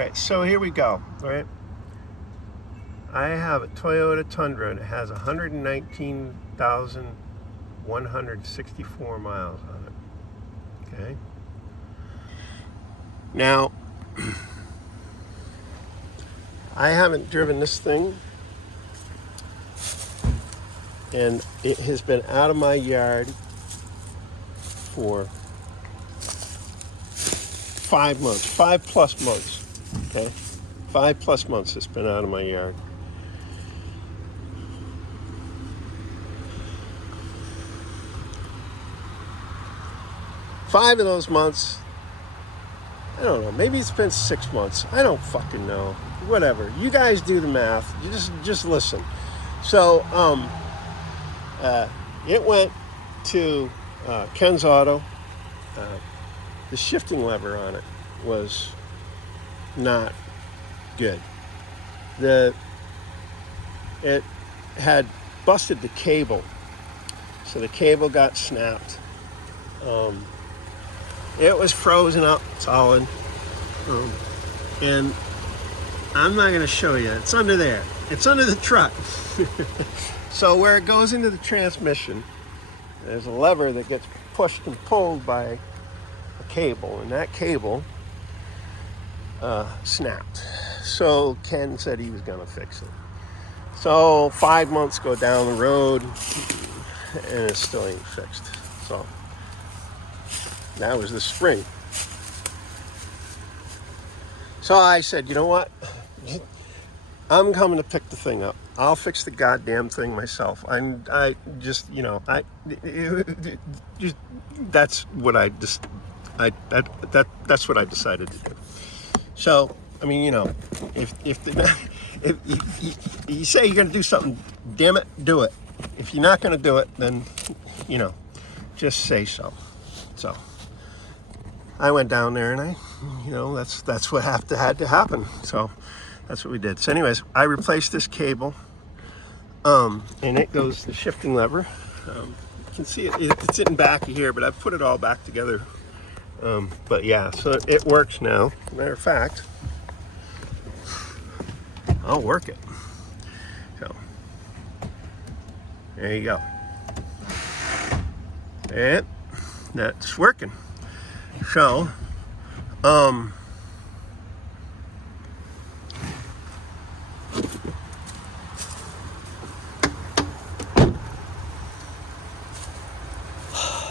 right, so here we go. All right, I have a Toyota Tundra and it has 119,164 miles on it. Okay. Now, I haven't driven this thing, and it has been out of my yard for 5 months, 5+ months. Okay, 5+ months it's been out of my yard. Five of those months, I don't know, maybe it's been 6 months. I don't fucking know. Whatever. You guys do the math. You just listen. So, it went to Ken's Auto. The shifting lever on it was not good. It had busted the cable, so the cable got snapped. It was frozen up solid, and I'm not going to show you. It's under there. It's under the truck. So where it goes into the transmission, there's a lever that gets pushed and pulled by a cable, and that cable snapped. So Ken said he was going to fix it. So 5 months go down the road, and it still ain't fixed. So that was the spring. So I said, you know what? I'm coming to pick the thing up. I'll fix the goddamn thing myself. That's what that's what I decided to do. So, I mean, you know, if you say you're going to do something, damn it, do it. If you're not going to do it, then, you know, just say so. So I went down there, and that's what had to happen. So that's what we did. So anyways, I replaced this cable, and it goes the shifting lever. You can see it's in back of here, but I've put it all back together. But yeah, so it works now. Matter of fact, I'll work it. So there you go. And that's working.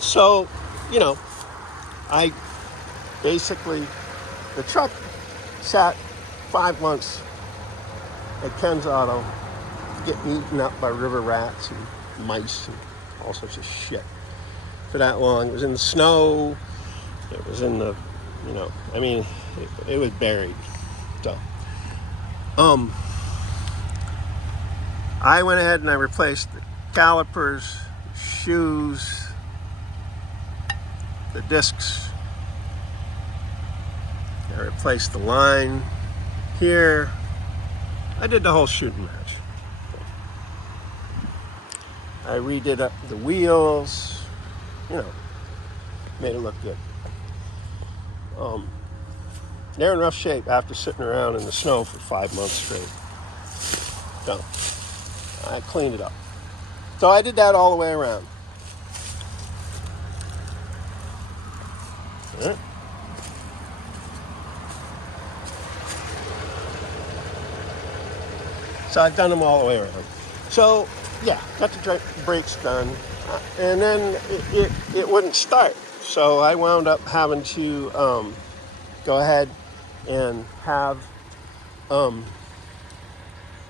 So, you know, I basically, the truck sat 5 months at Ken's Auto, getting eaten up by river rats and mice and all sorts of shit for that long. It was in the snow. It was in the, I mean, it was buried. So, I went ahead and I replaced the calipers, shoes, the discs. I replaced the line here. I did the whole shooting match. I redid up the wheels, made it look good. They're in rough shape after sitting around in the snow for 5 months straight. So I cleaned it up. So I did that all the way around. All right. So I've done them all the way around. So yeah, got the brakes done, and then it wouldn't start. So I wound up having to go ahead and have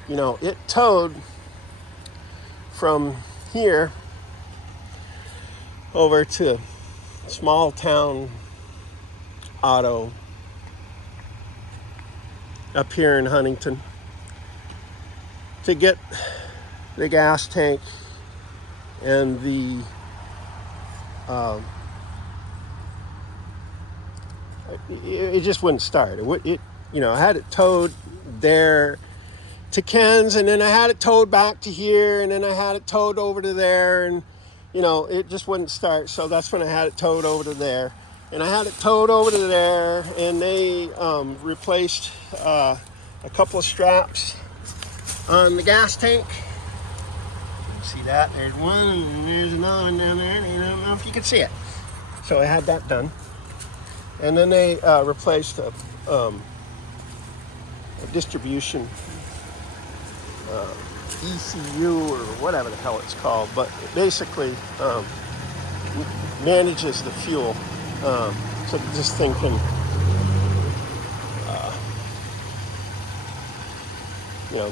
it towed from here over to small town auto up here in Huntington to get the gas tank and the it just wouldn't start. I had it towed there to Ken's, and then I had it towed back to here, and then I had it towed over to there, and it just wouldn't start. So that's when I had it towed over to there, And I had it towed over to there, and they replaced a couple of straps on the gas tank. See that? There's one, and there's another one down there. I don't know if you can see it. So I had that done. And then they replaced a distribution ECU or whatever the hell it's called. But it basically manages the fuel. So this thing can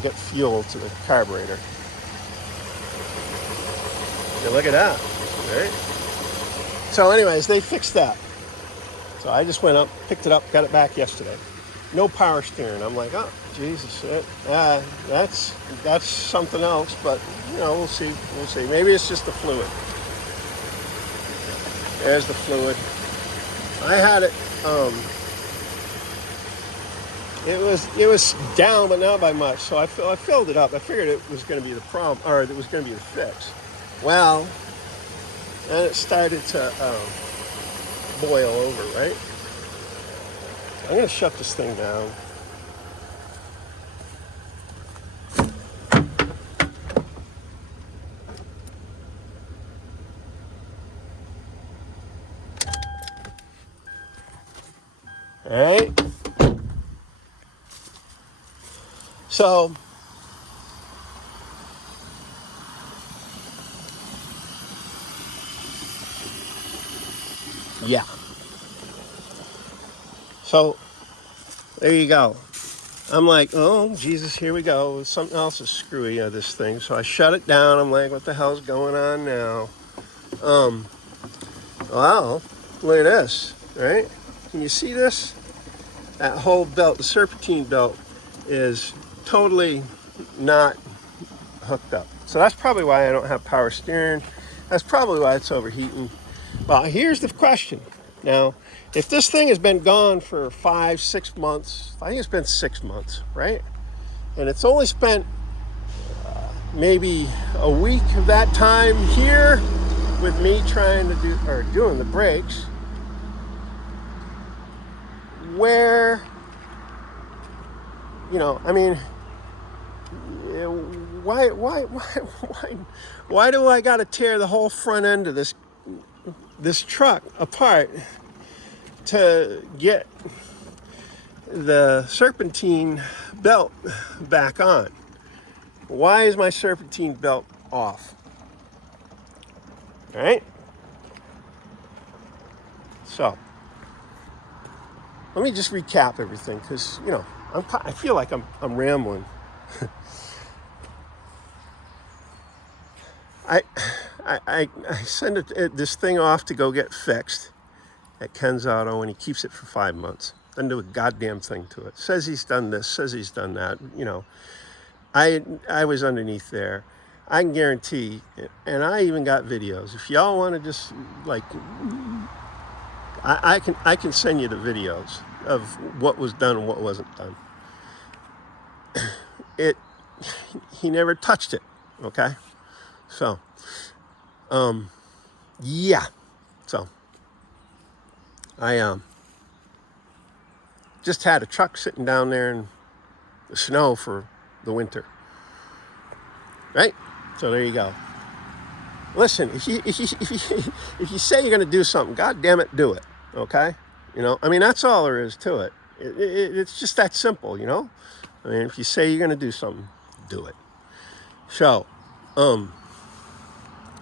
get fuel to the carburetor. Yeah, look at that, right? So anyways, they fixed that. So I just went up, picked it up, got it back yesterday. No power steering. I'm like, oh, Jesus, that's something else, but we'll see. Maybe it's just the fluid. There's the fluid. I had it, it was down, but not by much, so I filled it up. I figured it was going to be the problem, or it was going to be the fix. Well, then it started to boil over, right? I'm going to shut this thing down. All right. So, yeah. So, there you go. I'm like, oh, Jesus, here we go. Something else is screwy on this thing. So I shut it down. I'm like, what the hell's going on now? Wow, look at this, right? Can you see this? That whole belt, the serpentine belt, is totally not hooked up. So that's probably why I don't have power steering. That's probably why it's overheating. Well, here's the question. Now, if this thing has been gone for 5-6 months, I think it's been 6 months, right? And it's only spent maybe a week of that time here with me trying to doing the brakes, where, I mean, why do I got to tear the whole front end of this truck apart to get the serpentine belt back on? Why is my serpentine belt off? All right. So let me just recap everything, because I feel like I'm rambling. I send this thing off to go get fixed at Ken's Auto, and he keeps it for 5 months. Doesn't do a goddamn thing to it. Says he's done this, says he's done that. I was underneath there. I can guarantee, and I even got videos. If y'all want to just I can send you the videos of what was done and what wasn't done. He never touched it. Okay. So, yeah. So, I just had a truck sitting down there in the snow for the winter. Right? So there you go. Listen, if you say you're going to do something, God damn it, do it. Okay? That's all there is to it. It's just that simple, I mean, if you say you're going to do something, do it. So,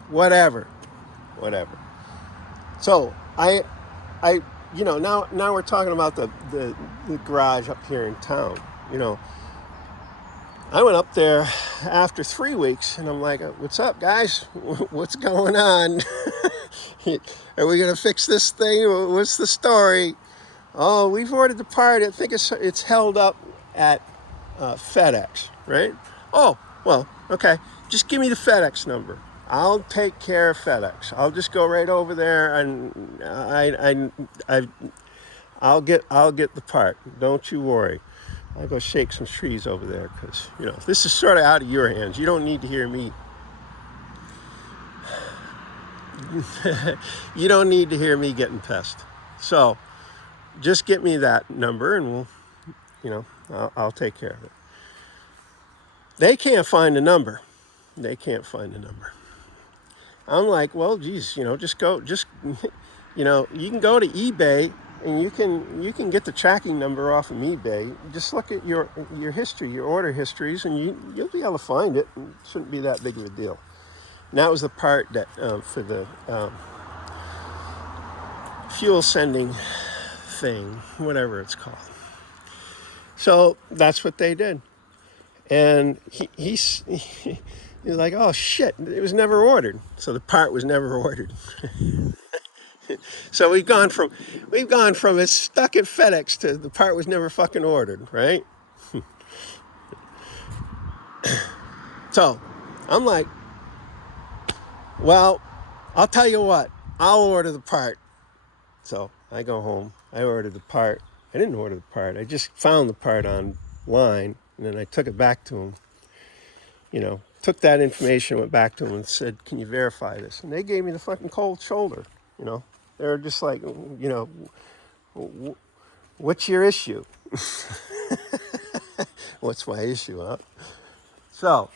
whatever. So I now we're talking about the garage up here in town. I went up there after 3 weeks, and I'm like, what's up, guys? What's going on? Are we going to fix this thing? What's the story? Oh, we've ordered the part. I think it's held up at FedEx, right? Oh, well, okay. Just give me the FedEx number. I'll take care of FedEx. I'll just go right over there, and I'll get the part. Don't you worry. I'll go shake some trees over there, because this is sort of out of your hands. You don't need to hear me. You don't need to hear me getting pissed. So just get me that number and we'll, you know, I'll take care of it. They can't find the number. They can't find the number. I'm like, well, geez, you know, just, you know, you can go to eBay and you can get the tracking number off of eBay. Just look at your history, your order histories, and you'll be able to find it. It shouldn't be that big of a deal. And that was the part that for the fuel sending thing, whatever it's called. So that's what they did. And he's like, oh shit, it was never ordered. So the part was never ordered. So we've gone from it's stuck at FedEx to the part was never fucking ordered, right? So I'm like, well, I'll tell you what, I'll order the part. So I go home, I ordered the part. I didn't order the part, I just found the part online, and then I took it back to him. You know, took that information, went back to him and said, can you verify this? And they gave me the fucking cold shoulder, you know. They're just like, you know, what's your issue? What's my issue, huh? So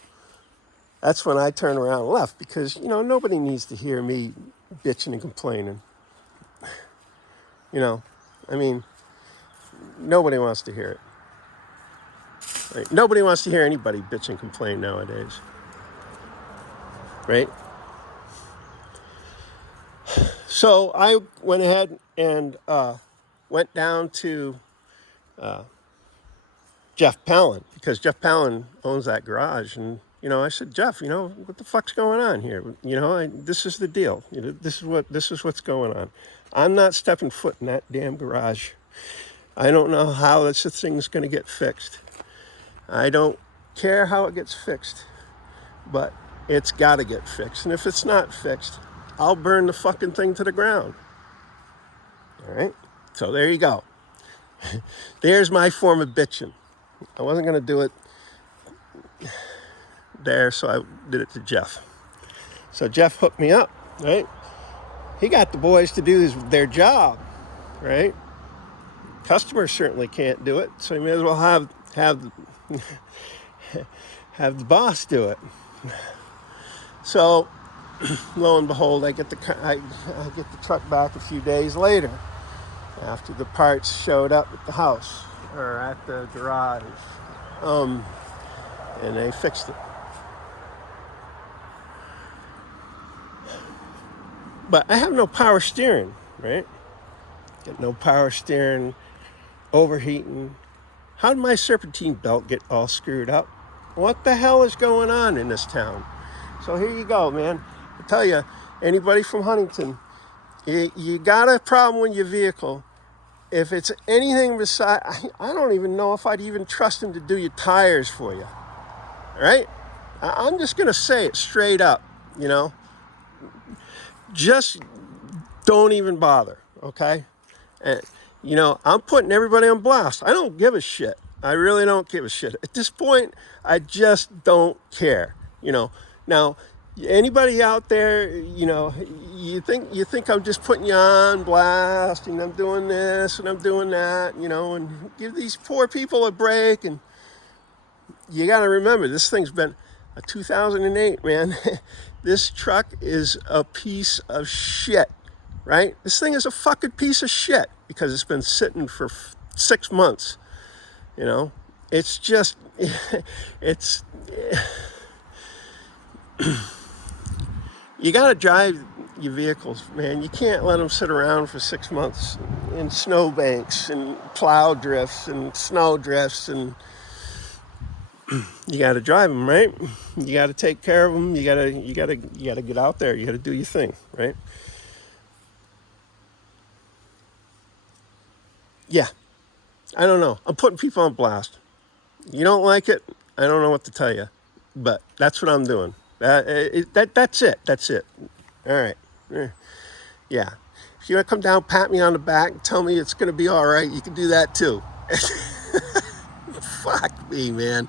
that's when I turned around and left because, you know, nobody needs to hear me bitching and complaining. You know, I mean, nobody wants to hear it. Right? Nobody wants to hear anybody bitch and complain nowadays. Right? So I went ahead and went down to Jeff Palin, because Jeff Palin owns that garage. And, you know, I said, Jeff, you know, what the fuck's going on here? You know, this is the deal. You know, this is what's going on. I'm not stepping foot in that damn garage. I don't know how this thing's going to get fixed. I don't care how it gets fixed, but it's got to get fixed. And if it's not fixed, I'll burn the fucking thing to the ground. All right? So there you go. There's my form of bitching. I wasn't going to do it there, so I did it to Jeff. So Jeff hooked me up, right? He got the boys to do their job, right? Customers certainly can't do it, so you may as well have the boss do it. So lo and behold, I get the truck back a few days later after the parts showed up at the house or at the garage, and they fixed it. But I have no power steering, right? Got no power steering, overheating. How did my serpentine belt get all screwed up? What the hell is going on in this town? So here you go, man. I tell you, anybody from Huntington, you got a problem with your vehicle. If it's anything beside, I don't even know if I'd even trust him to do your tires for you. All right? I'm just going to say it straight up, you know. Just don't even bother, okay? And, you know, I'm putting everybody on blast. I don't give a shit. I really don't give a shit. At this point, I just don't care, you know. Now, anybody out there, you know, you think I'm just putting you on blast and I'm doing this and I'm doing that, you know, and give these poor people a break. And you got to remember, this thing's been a 2008, man. This truck is a piece of shit, right? This thing is a fucking piece of shit because it's been sitting for 6 months, you know. It's just, it's... You got to drive your vehicles, man. You can't let them sit around for 6 months in snowbanks and plow drifts and snow drifts, and you got to drive them, right? You got to take care of them. You got to get out there. You got to do your thing, right? Yeah. I don't know. I'm putting people on blast. You don't like it? I don't know what to tell you, but that's what I'm doing. That's it. That's it. All right. Yeah. If you want to come down, pat me on the back, and tell me it's going to be all right, you can do that too. Fuck me, man.